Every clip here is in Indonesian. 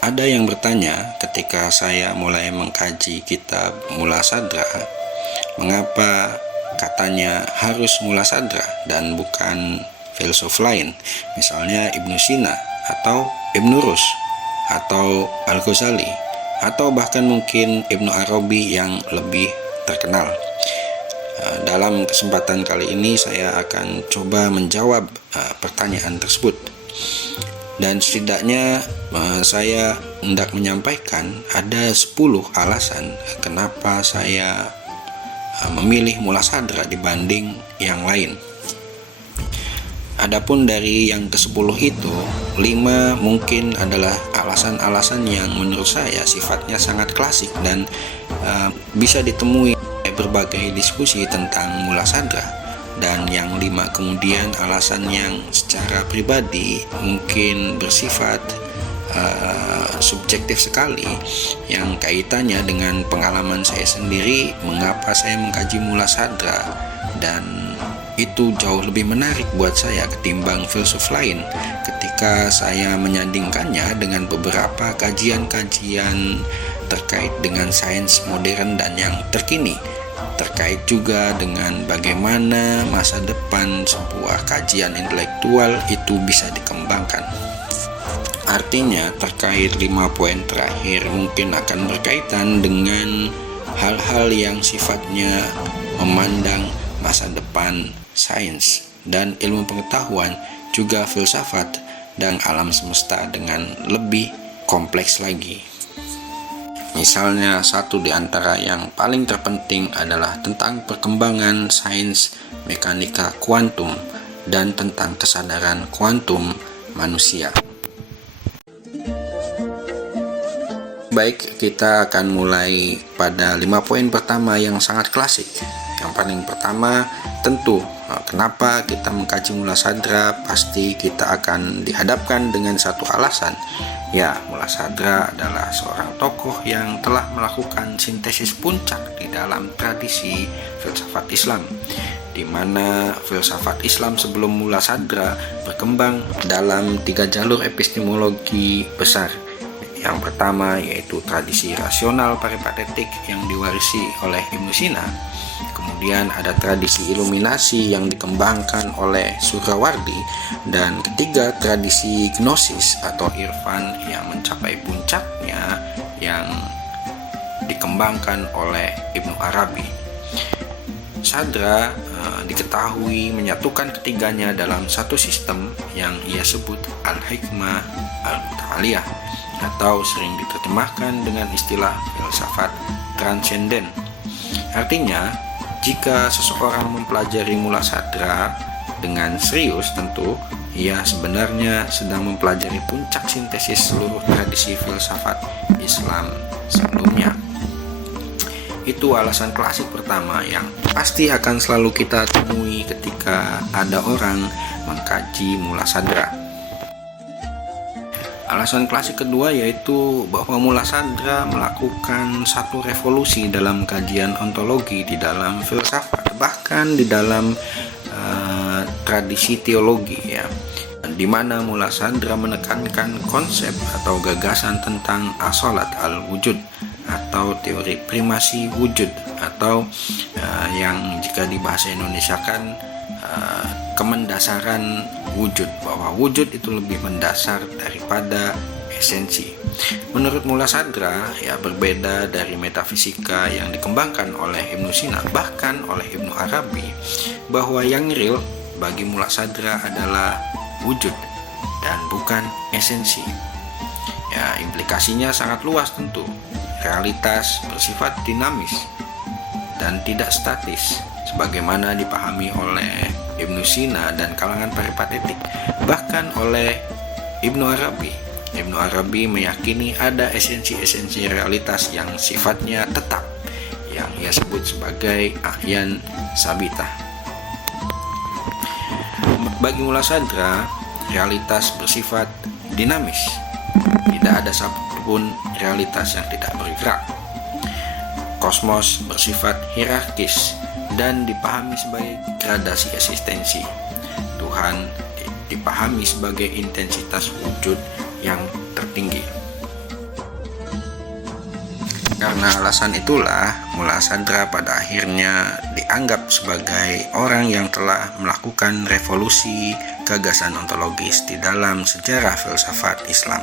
Ada yang bertanya ketika saya mulai mengkaji kitab Mula Sadra, mengapa katanya harus Mula Sadra dan bukan filsuf lain, misalnya Ibnu Sina atau Ibnu Rus atau Al-Ghazali atau bahkan mungkin Ibnu Arabi yang lebih terkenal. Dalam kesempatan kali ini saya akan coba menjawab pertanyaan tersebut. Dan setidaknya saya hendak menyampaikan ada 10 alasan kenapa saya memilih Mula Sadra dibanding yang lain. Adapun dari yang ke-10 itu, 5 mungkin adalah alasan-alasan yang menurut saya sifatnya sangat klasik dan bisa ditemui berbagai diskusi tentang Mula Sadra. Dan yang 5 kemudian alasan yang secara pribadi mungkin bersifat subjektif sekali, yang kaitannya dengan pengalaman saya sendiri mengapa saya mengkaji Mula Sadra, dan itu jauh lebih menarik buat saya ketimbang filsuf lain ketika saya menyandingkannya dengan beberapa kajian-kajian terkait dengan sains modern dan yang terkini, terkait juga dengan bagaimana masa depan sebuah kajian intelektual itu bisa dikembangkan. Artinya terkait 5 poin terakhir mungkin akan berkaitan dengan hal-hal yang sifatnya memandang masa depan sains dan ilmu pengetahuan, juga filsafat dan alam semesta dengan lebih kompleks lagi. Misalnya satu di antara yang paling terpenting adalah tentang perkembangan sains mekanika kuantum dan tentang kesadaran kuantum manusia. Baik, kita akan mulai pada 5 poin pertama yang sangat klasik. Yang paling pertama, tentu kenapa kita mengkaji Mula Sadra, pasti kita akan dihadapkan dengan satu alasan. Ya, Mula Sadra adalah seorang tokoh yang telah melakukan sintesis puncak di dalam tradisi filsafat Islam, di mana filsafat Islam sebelum Mula Sadra berkembang dalam 3 jalur epistemologi besar. Yang pertama yaitu tradisi rasional peripatetik yang diwarisi oleh Ibnu Sina. Kemudian ada tradisi iluminasi yang dikembangkan oleh Suhrawardi, dan ketiga tradisi gnosis atau irfan yang mencapai puncaknya yang dikembangkan oleh Ibnu Arabi. Sadra diketahui menyatukan ketiganya dalam satu sistem yang ia sebut Al-Hikmah Al-Muta'aliyah, atau sering diterjemahkan dengan istilah filsafat transenden. Artinya, jika seseorang mempelajari Mula Sadra dengan serius, tentu ia sebenarnya sedang mempelajari puncak sintesis seluruh tradisi filsafat Islam sebelumnya. Itu alasan klasik pertama yang pasti akan selalu kita temui ketika ada orang mengkaji Mula Sadra. Alasan klasik kedua yaitu bahwa Mula Sadra melakukan satu revolusi dalam kajian ontologi di dalam filsafat, bahkan di dalam tradisi teologi, ya, di mana Mula Sadra menekankan konsep atau gagasan tentang as-salat al-wujud atau teori primasi wujud, atau yang jika dibahasa Indonesiakan kemendasaran wujud, bahwa wujud itu lebih mendasar daripada esensi. Menurut Mula Sadra, ya, berbeda dari metafisika yang dikembangkan oleh Ibnu Sina, bahkan oleh Ibnu Arabi, bahwa yang real bagi Mula Sadra adalah wujud dan bukan esensi. Ya, implikasinya sangat luas tentu. Realitas bersifat dinamis dan tidak statis, sebagaimana dipahami oleh Ibnu Sina dan kalangan peripatetik, bahkan oleh Ibnu Arabi. Ibnu Arabi meyakini ada esensi-esensi realitas yang sifatnya tetap, yang ia sebut sebagai ahyan sabitah. Bagi Mula Sadra, realitas bersifat dinamis. Tidak ada satupun realitas yang tidak bergerak. Kosmos bersifat hierarkis dan dipahami sebagai gradasi eksistensi. Tuhan dipahami sebagai intensitas wujud yang tertinggi. Karena alasan itulah Muladhara pada akhirnya dianggap sebagai orang yang telah melakukan revolusi gagasan ontologis di dalam sejarah filsafat Islam.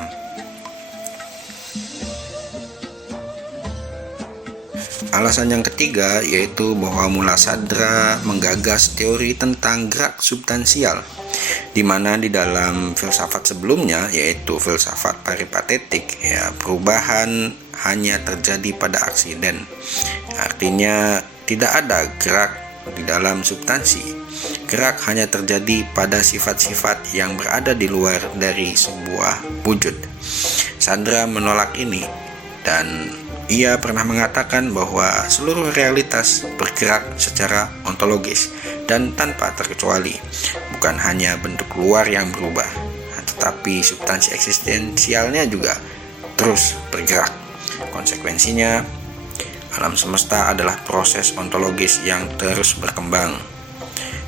Alasan yang ketiga yaitu bahwa Muladhara menggagas teori tentang gerak substansial, di mana di dalam filsafat sebelumnya yaitu filsafat peripatetik, perubahan hanya terjadi pada aksiden. Artinya tidak ada gerak di dalam substansi. Gerak hanya terjadi pada sifat-sifat yang berada di luar dari sebuah wujud. Sandra menolak ini dan ia pernah mengatakan bahwa seluruh realitas bergerak secara ontologis dan tanpa terkecuali, bukan hanya bentuk luar yang berubah, tetapi substansi eksistensialnya juga terus bergerak. Konsekuensinya, alam semesta adalah proses ontologis yang terus berkembang.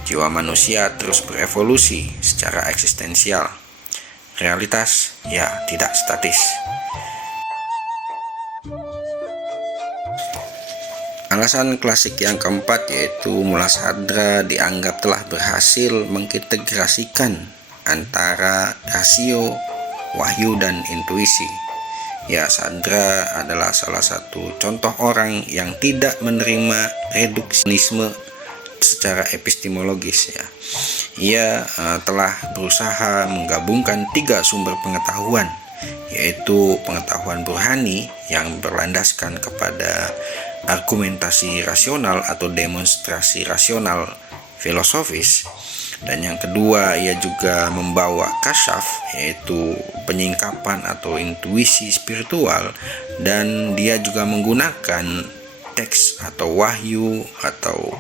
Jiwa manusia terus berevolusi secara eksistensial. Realitas, tidak statis. Alasan klasik yang keempat yaitu Muladhara dianggap telah berhasil mengintegrasikan antara rasio, wahyu, dan intuisi. Sandra adalah salah satu contoh orang yang tidak menerima reduksionisme secara epistemologis. Ia telah berusaha menggabungkan 3 sumber pengetahuan, yaitu pengetahuan burhani yang berlandaskan kepada argumentasi rasional atau demonstrasi rasional filosofis, dan yang kedua ia juga membawa kasyaf, yaitu penyingkapan atau intuisi spiritual, dan dia juga menggunakan teks atau wahyu atau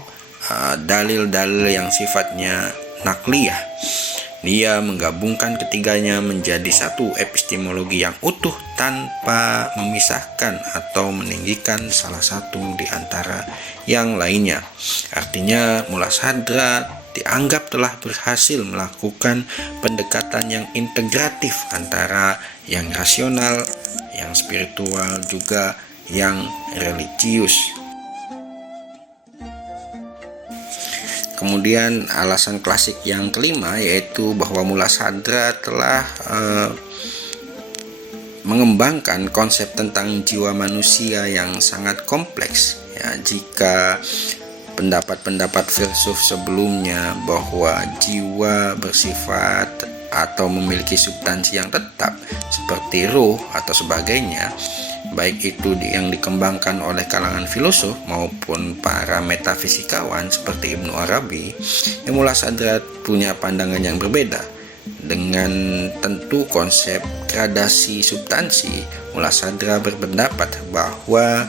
dalil-dalil yang sifatnya nakliyah. Dia menggabungkan ketiganya menjadi satu epistemologi yang utuh tanpa memisahkan atau meninggikan salah satu di antara yang lainnya. Artinya Muladhara dianggap telah berhasil melakukan pendekatan yang integratif antara yang rasional, yang spiritual, juga yang religius. Kemudian alasan klasik yang kelima yaitu bahwa Muladhara telah mengembangkan konsep tentang jiwa manusia yang sangat kompleks. Jika pendapat-pendapat filsuf sebelumnya bahwa jiwa bersifat atau memiliki substansi yang tetap seperti ruh atau sebagainya, baik itu yang dikembangkan oleh kalangan filosof maupun para metafisikawan seperti Ibnu Arabi, Muladhara punya pandangan yang berbeda. Dengan tentu konsep gradasi substansi, Muladhara berpendapat bahwa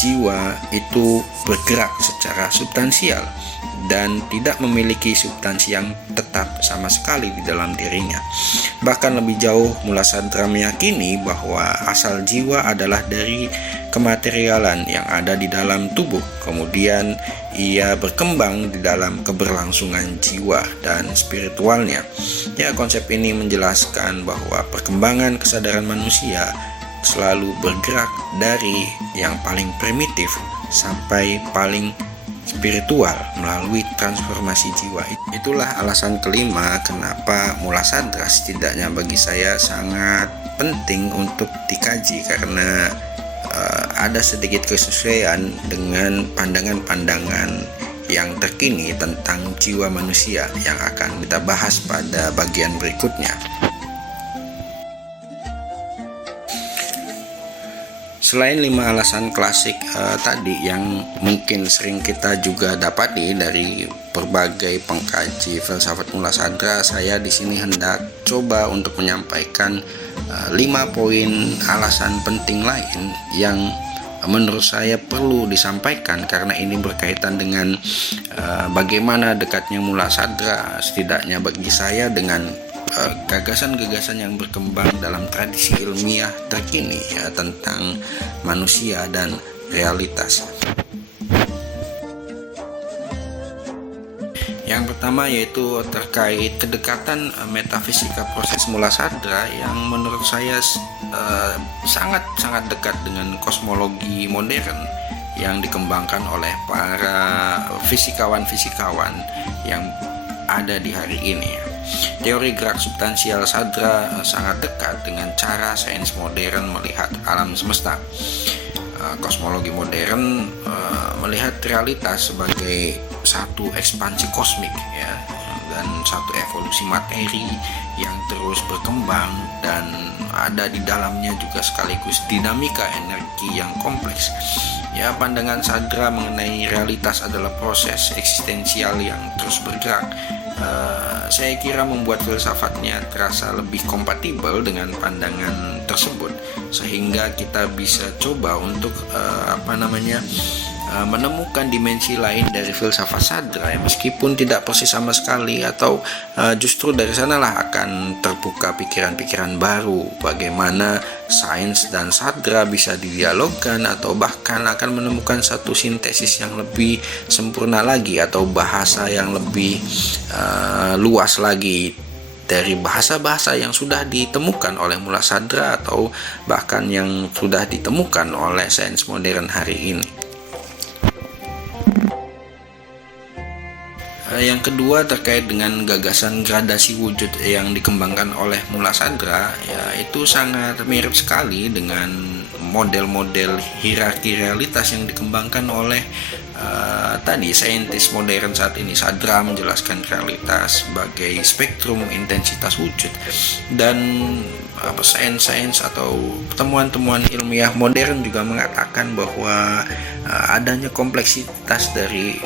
jiwa itu bergerak secara substansial dan tidak memiliki substansi yang tetap sama sekali di dalam dirinya. Bahkan lebih jauh, Muladhara meyakini bahwa asal jiwa adalah dari kematerialan yang ada di dalam tubuh. Kemudian ia berkembang di dalam keberlangsungan jiwa dan spiritualnya. Konsep ini menjelaskan bahwa perkembangan kesadaran manusia selalu bergerak dari yang paling primitif sampai paling spiritual melalui transformasi jiwa. Itulah alasan kelima kenapa Muladhara setidaknya bagi saya sangat penting untuk dikaji, karena ada sedikit kesesuaian dengan pandangan-pandangan yang terkini tentang jiwa manusia yang akan kita bahas pada bagian berikutnya. Selain 5 alasan klasik tadi yang mungkin sering kita juga dapati dari berbagai pengkaji filsafat Muladhara, saya di sini hendak coba untuk menyampaikan 5 poin alasan penting lain yang menurut saya perlu disampaikan, karena ini berkaitan dengan bagaimana dekatnya Muladhara setidaknya bagi saya dengan gagasan-gagasan yang berkembang dalam tradisi ilmiah terkini tentang manusia dan realitas. Yang pertama yaitu terkait kedekatan metafisika proses mula sadra yang menurut saya sangat dekat dengan kosmologi modern yang dikembangkan oleh para fisikawan-fisikawan yang ada di hari ini. Teori gerak substansial sadra sangat dekat dengan cara sains modern melihat alam semesta. Kosmologi modern melihat realitas sebagai satu ekspansi kosmik, ya, dan satu evolusi materi yang terus berkembang, dan ada di dalamnya juga sekaligus dinamika energi yang kompleks. Ya, pandangan sadra mengenai realitas adalah proses eksistensial yang terus bergerak. Saya kira membuat filsafatnya terasa lebih kompatibel dengan pandangan tersebut, sehingga kita bisa coba untuk menemukan dimensi lain dari filsafat sadra, ya, meskipun tidak persis sama sekali, atau justru dari sanalah akan terbuka pikiran-pikiran baru bagaimana sains dan sadra bisa didialogkan, atau bahkan akan menemukan satu sintesis yang lebih sempurna lagi, atau bahasa yang lebih luas lagi dari bahasa-bahasa yang sudah ditemukan oleh mula sadra, atau bahkan yang sudah ditemukan oleh sains modern hari ini. Yang kedua terkait dengan gagasan gradasi wujud yang dikembangkan oleh mula sadra, ya, itu sangat mirip sekali dengan model-model hierarki realitas yang dikembangkan oleh tadi saintis modern saat ini. Sadra menjelaskan realitas sebagai spektrum intensitas wujud, dan sains-sains atau temuan-temuan ilmiah modern juga mengatakan bahwa adanya kompleksitas dari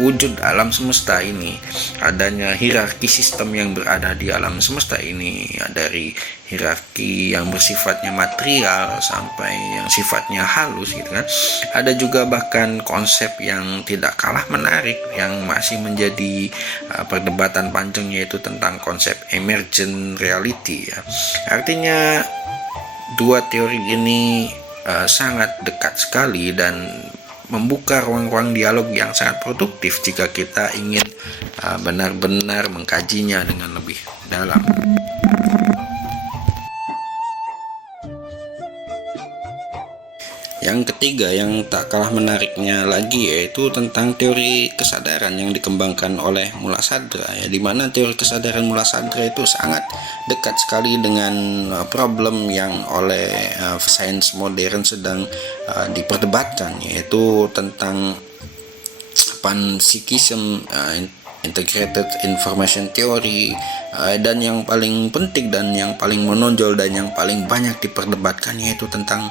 wujud alam semesta ini, adanya hierarki sistem yang berada di alam semesta ini, dari hierarki yang bersifatnya material sampai yang sifatnya halus, gitu kan. Ada juga bahkan konsep yang tidak kalah menarik yang masih menjadi perdebatan panjang, yaitu tentang konsep emergent reality, ya. Artinya dua teori ini sangat dekat sekali dan membuka ruang-ruang dialog yang sangat produktif jika kita ingin benar-benar mengkajinya dengan lebih dalam. Yang ketiga yang tak kalah menariknya lagi yaitu tentang teori kesadaran yang dikembangkan oleh mula sadra, ya, di mana teori kesadaran mula sadra itu sangat dekat sekali dengan problem yang oleh sains modern sedang diperdebatkan, yaitu tentang panpsikisme, integrated information theory, dan yang paling penting dan yang paling menonjol dan yang paling banyak diperdebatkan yaitu tentang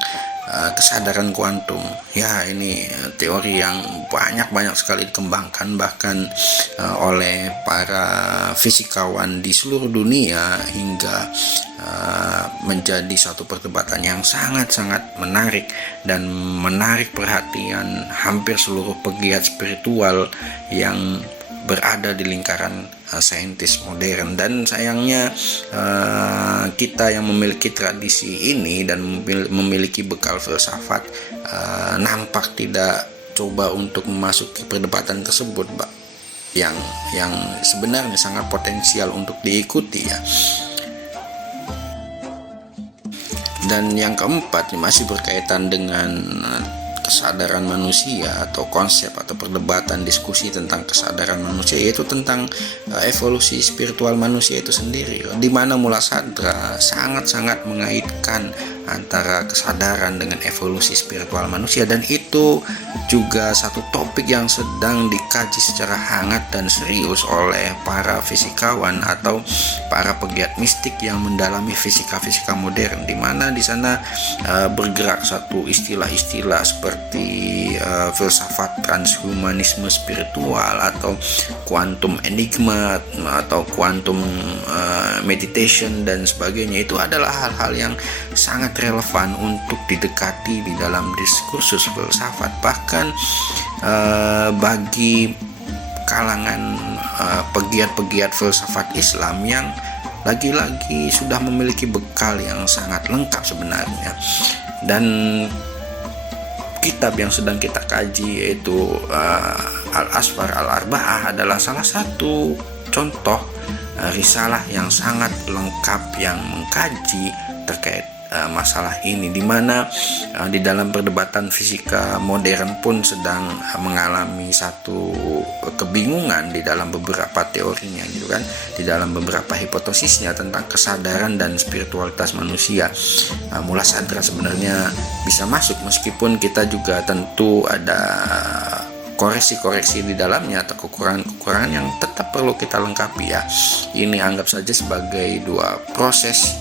kesadaran kuantum. Ya, ini teori yang banyak sekali dikembangkan bahkan oleh para fisikawan di seluruh dunia, hingga menjadi satu perdebatan yang sangat menarik dan menarik perhatian hampir seluruh pegiat spiritual yang berada di lingkaran saintis modern. Dan sayangnya kita yang memiliki tradisi ini dan memiliki bekal filsafat nampak tidak coba untuk memasuki perdebatan tersebut, yang sebenarnya sangat potensial untuk diikuti, ya. Dan yang keempat masih berkaitan dengan kesadaran manusia, atau konsep atau perdebatan diskusi tentang kesadaran manusia, yaitu tentang evolusi spiritual manusia itu sendiri, di mana mula sadra sangat mengaitkan antara kesadaran dengan evolusi spiritual manusia, dan itu juga satu topik yang sedang dikaji secara hangat dan serius oleh para fisikawan atau para pegiat mistik yang mendalami fisika modern, di mana di sana bergerak satu istilah-istilah seperti filsafat transhumanisme spiritual, atau quantum enigma, atau quantum meditation dan sebagainya. Itu adalah hal-hal yang sangat relevan untuk didekati di dalam diskursus filsafat, bahkan bagi kalangan pegiat-pegiat filsafat Islam yang lagi-lagi sudah memiliki bekal yang sangat lengkap sebenarnya. Dan kitab yang sedang kita kaji, yaitu Al-Asfar Al-Arba'ah, adalah salah satu contoh risalah yang sangat lengkap yang mengkaji terkait masalah ini, di mana di dalam perdebatan fisika modern pun sedang mengalami satu kebingungan di dalam beberapa teorinya gitu kan, di dalam beberapa hipotesisnya tentang kesadaran dan spiritualitas manusia. Mula sadra sebenarnya bisa masuk, meskipun kita juga tentu ada koreksi-koreksi di dalamnya atau kekurangan-kekurangan yang tetap perlu kita lengkapi ya. Ini anggap saja sebagai dua proses,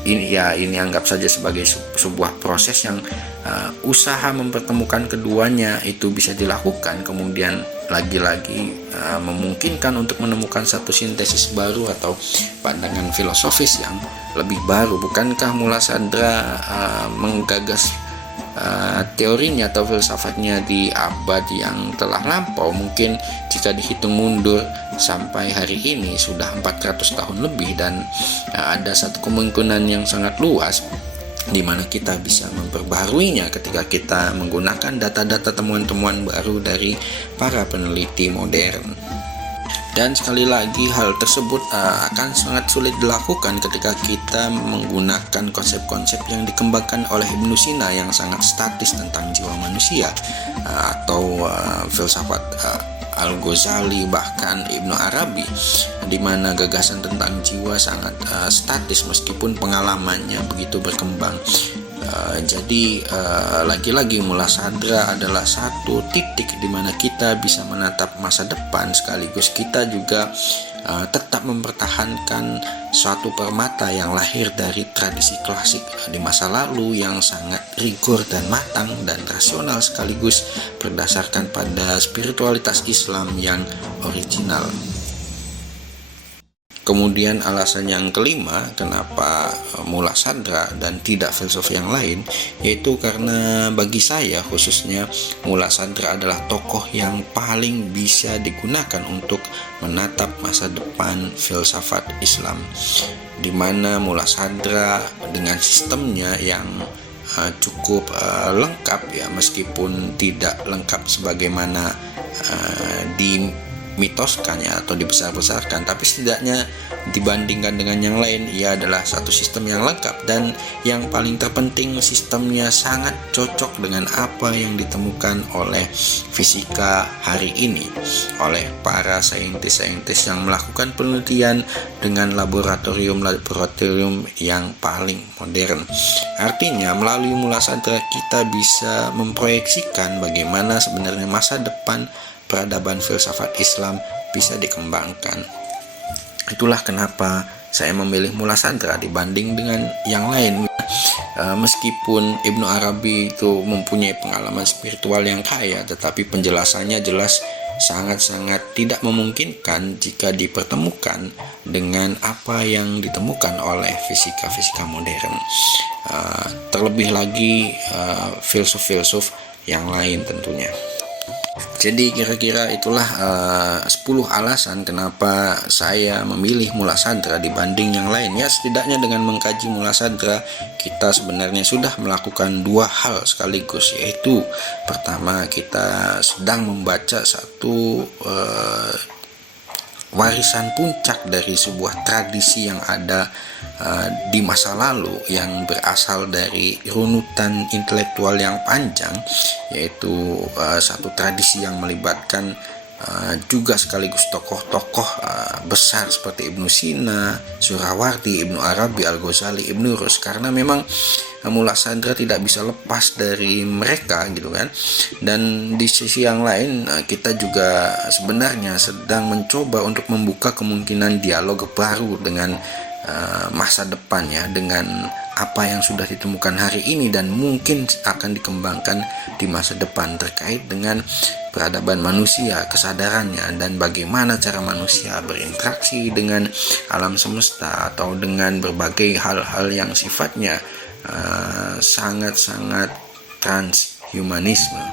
ini anggap saja sebagai sebuah proses yang usaha mempertemukan keduanya itu bisa dilakukan, kemudian lagi-lagi memungkinkan untuk menemukan satu sintesis baru atau pandangan filosofis yang lebih baru. Bukankah Mula Sadra menggagas teorinya atau filsafatnya di abad yang telah lampau? Mungkin jika dihitung mundur sampai hari ini sudah 400 tahun lebih, dan ada satu kemungkinan yang sangat luas di mana kita bisa memperbaharuinya ketika kita menggunakan data-data temuan-temuan baru dari para peneliti modern. Dan sekali lagi, hal tersebut akan sangat sulit dilakukan ketika kita menggunakan konsep-konsep yang dikembangkan oleh Ibnu Sina yang sangat statis tentang jiwa manusia, atau filsafat Al-Ghazali, bahkan Ibnu Arabi, di mana gagasan tentang jiwa sangat statis meskipun pengalamannya begitu berkembang. Jadi lagi-lagi Mula Sadra adalah satu titik di mana kita bisa menatap masa depan, sekaligus kita juga tetap mempertahankan suatu permata yang lahir dari tradisi klasik di masa lalu yang sangat rigor dan matang dan rasional, sekaligus berdasarkan pada spiritualitas Islam yang original. Kemudian alasan yang kelima kenapa Mula Sadra dan tidak filsuf yang lain, yaitu karena bagi saya khususnya Mula Sadra adalah tokoh yang paling bisa digunakan untuk menatap masa depan filsafat Islam, di mana Mula Sadra dengan sistemnya yang cukup lengkap ya, meskipun tidak lengkap sebagaimana dimitoskan ya atau dibesar-besarkan, tapi setidaknya dibandingkan dengan yang lain ia adalah satu sistem yang lengkap, dan yang paling terpenting sistemnya sangat cocok dengan apa yang ditemukan oleh fisika hari ini oleh para saintis-saintis yang melakukan penelitian dengan laboratorium yang paling modern. Artinya melalui Mula Sadra kita bisa memproyeksikan bagaimana sebenarnya masa depan peradaban filsafat Islam bisa dikembangkan. Itulah kenapa saya memilih Mula Sadra dibanding dengan yang lain. Meskipun Ibnu Arabi itu mempunyai pengalaman spiritual yang kaya, tetapi penjelasannya jelas sangat-sangat tidak memungkinkan jika dipertemukan dengan apa yang ditemukan oleh fisika-fisika modern. Terlebih lagi filsuf-filsuf yang lain tentunya. Jadi kira-kira itulah 10 alasan kenapa saya memilih Mula Sadra dibanding yang lain. Ya, setidaknya dengan mengkaji Mula Sadra kita sebenarnya sudah melakukan dua hal sekaligus, yaitu pertama, kita sedang membaca satu warisan puncak dari sebuah tradisi yang ada di masa lalu yang berasal dari runutan intelektual yang panjang, yaitu satu tradisi yang melibatkan juga sekaligus tokoh-tokoh besar seperti Ibnu Sina, Surawardi, Ibnu Arabi, Al-Ghazali, Ibnu Rus, karena memang Mula Sadra tidak bisa lepas dari mereka gitu kan. Dan di sisi yang lain kita juga sebenarnya sedang mencoba untuk membuka kemungkinan dialog baru dengan masa depannya, dengan apa yang sudah ditemukan hari ini dan mungkin akan dikembangkan di masa depan terkait dengan peradaban manusia, kesadarannya, dan bagaimana cara manusia berinteraksi dengan alam semesta atau dengan berbagai hal-hal yang sifatnya sangat-sangat transhumanisme.